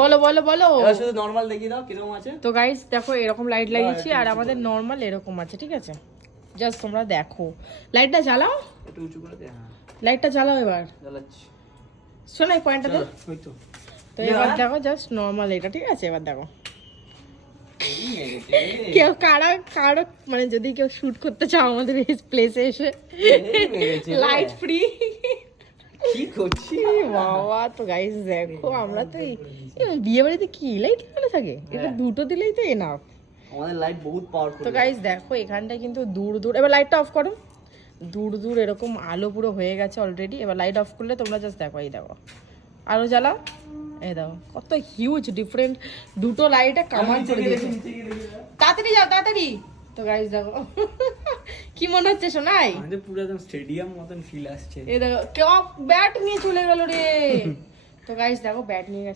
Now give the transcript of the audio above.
বলো বলো বলো। এবার শুধু নরমাল দেখিয়ে দাও কিরকম আছে। তো গাইস দেখো এরকম লাইট লাগিয়েছি আর আমাদের নর্মাল এরকম আছে, ঠিক আছে? জাস্ট তোমরা দেখো, লাইটটা জ্বালাও, একটু উঁচু করে দে। হ্যাঁ লাইটটা জ্বালাও এবার। জ্বালাচ্ছি। শোনো এই পয়েন্টটা দে। ওই তো তো এবার দেখো জাস্ট নর্মাল এটা, ঠিক আছে? এবার দেখো কেউ কারো মানে যদি কেউ শুট করতে চাও আমাদের এই প্লেসে এসে লাইট ফ্রি। কি করছি বাবা। তো গাইস দেখো আমরা তো এই বিয়ে বাড়িতে কি লাইট লাগানো থাকে, এটা দুটো দিলেই তো এনাফ। আমাদের লাইট বহুত পাওয়ারফুল। তো গাইস দেখো এখানটায় কিন্তু দূর দূর, এবার লাইটটা অফ করো, দূর দূর এরকম আলো পুরো হয়ে গেছে অলরেডি। এবার লাইট অফ করলে তোমরা জাস্ট দেখো, এই দেখো আলো জ্বালাও, এই দেখো কত হিউজ ডিফারেন্ট, দুটো লাইটে কামাল করে দিয়েছে। তাড়াতাড়ি যাও তাড়াতাড়ি। তো গাইস দেখো কি মনে হচ্ছে শোনাই, আমাদের পুরো একদম স্টেডিয়াম মতন ফিল আসছে। এই দেখো কেউ ব্যাট নিয়ে চলে গেল রে। তো গাইস দেখো ব্যাট নিয়ে গেছে।